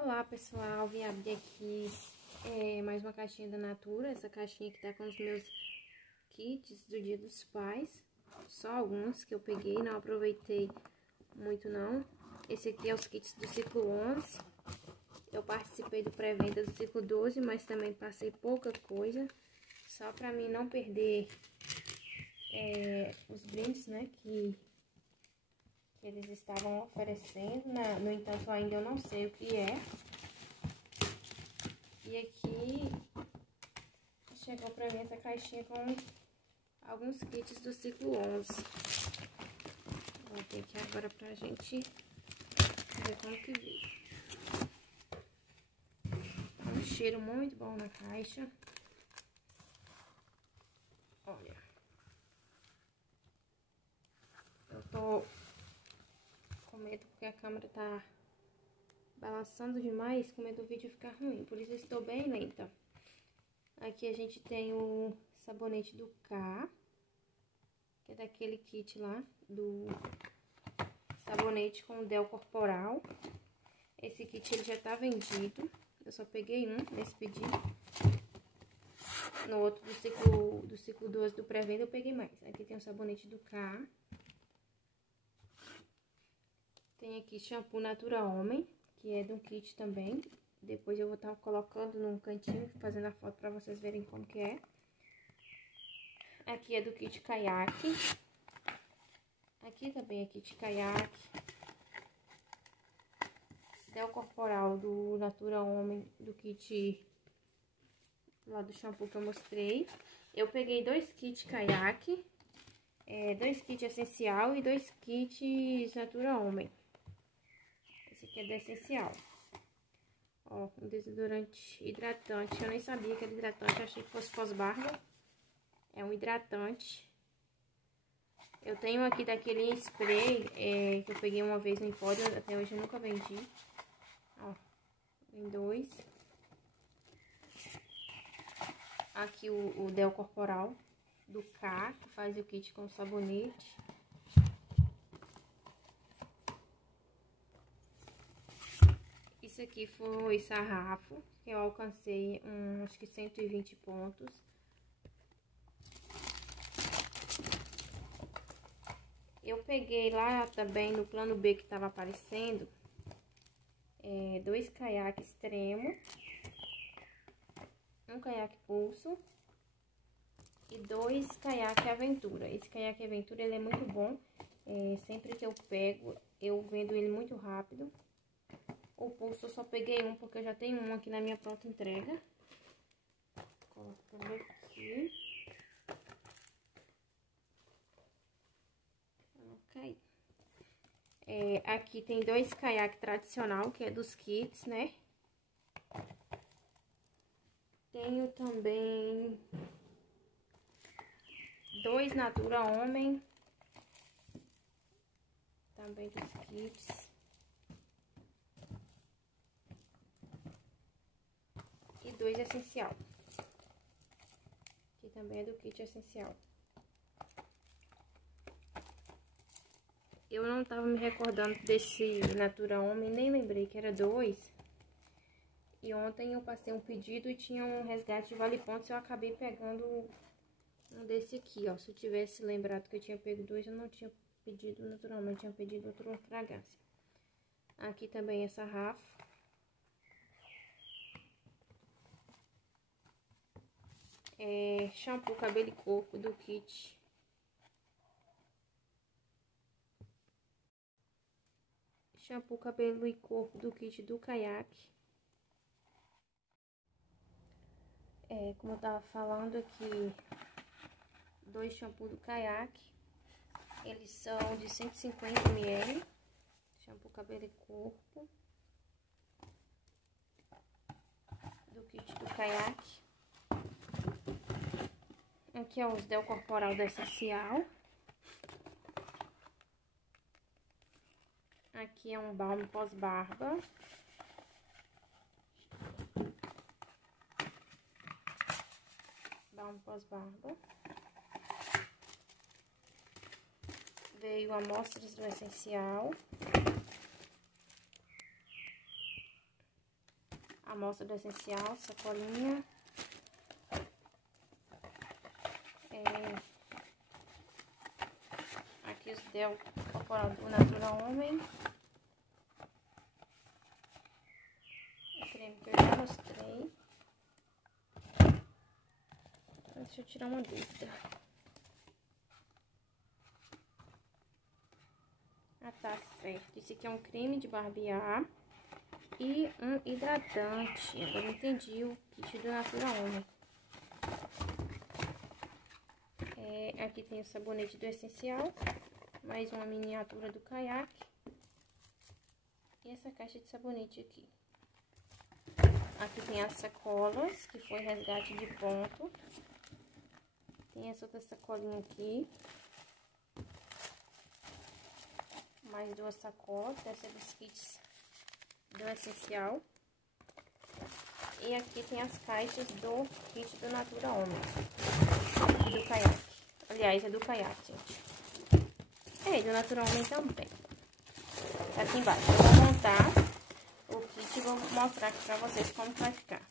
Olá pessoal, vim abrir aqui mais uma caixinha da Natura. Essa caixinha que tá com os meus kits do Dia dos Pais. Só alguns que eu peguei, não aproveitei muito não. Esse aqui é os kits do ciclo 11. Eu participei do pré-venda do ciclo 12, mas também passei pouca coisa. Só pra mim não perder os brindes, né, que eles estavam oferecendo. No entanto, ainda eu não sei o que é. E aqui chegou pra mim essa caixinha com alguns kits do ciclo 11. Vou ter aqui agora pra gente ver como que veio. Um cheiro muito bom na caixa. Olha. Eu tô com medo porque a câmera tá balançando demais, com medo do vídeo ficar ruim, por isso eu estou bem lenta. Aqui a gente tem o sabonete do K, que é daquele kit lá, do sabonete com Del Corporal. Esse kit ele já tá vendido, eu só peguei um nesse pedido. No outro do ciclo 12 do pré-venda eu peguei mais. Aqui tem o sabonete do K. Tem aqui shampoo Natura Homem, que é de um kit também. Depois eu vou estar colocando num cantinho, fazendo a foto pra vocês verem como que é. Aqui é do kit Caiaque. Aqui também é kit Caiaque. Del Corporal do Natura Homem, do kit lá do shampoo que eu mostrei. Eu peguei 2 kits Caiaque, 2 kits Essencial e 2 kits Natura Homem. Esse aqui é do Essencial. Ó, um desodorante hidratante. Eu nem sabia que era hidratante, achei que fosse pós-barba. É um hidratante. Eu tenho aqui daquele spray que eu peguei uma vez no Empório, até hoje eu nunca vendi. Ó, vem 2. Aqui o Del Corporal do K, que faz o kit com sabonete. Isso aqui foi sarrafo, que eu alcancei acho que 120 pontos. Eu peguei lá também no plano B que estava aparecendo, 2 caiaque extremo, um caiaque pulso e 2 caiaque aventura. Esse caiaque aventura ele é muito bom, sempre que eu pego eu vendo ele muito rápido. O pulso eu só peguei um porque eu já tenho um aqui na minha pronta entrega. Colocando aqui. Ok. Aqui tem 2 caiaque tradicional, que é dos kits, né? Tenho também 2 Natura Homem, também dos kits. E 2 Essencial, que também é do kit Essencial. Eu não tava me recordando desse Natura Homem, nem lembrei que era 2. E ontem eu passei um pedido e tinha um resgate de vale pontos, eu acabei pegando um desse aqui, ó. Se eu tivesse lembrado que eu tinha pego 2, eu não tinha pedido Natura Homem, eu tinha pedido outra fragrância. Aqui também é sarrafo. Shampoo cabelo e corpo do kit. Shampoo cabelo e corpo do kit do Caiaque. Como eu tava falando aqui, 2 shampoos do Caiaque. Eles são de 150 ml. Shampoo cabelo e corpo do kit do Caiaque. Aqui é os Del Corporal do Essencial. Aqui é um balme pós-barba. Balme pós-barba. Veio amostras do Essencial. amostra do essencial, sacolinha. Aqui os gel corporal do Natura Homem. O creme que eu já mostrei. Deixa eu tirar uma dúvida. Ah, tá certo. Esse aqui é um creme de barbear e um hidratante. Agora eu entendi o kit do Natura Homem. Aqui tem o sabonete do essencial, mais uma miniatura do caiaque e essa caixa de sabonete aqui. Aqui tem as sacolas, que foi resgate de ponto. Tem essa outra sacolinha aqui. Mais duas sacolas, dessa é dos kits do essencial. E aqui tem as caixas do kit do Natura Homem. E do caiaque. Aliás, é do caiaque, gente. E do Natura Homem também. Tá aqui embaixo. Eu vou montar o kit e vou mostrar aqui pra vocês como vai ficar.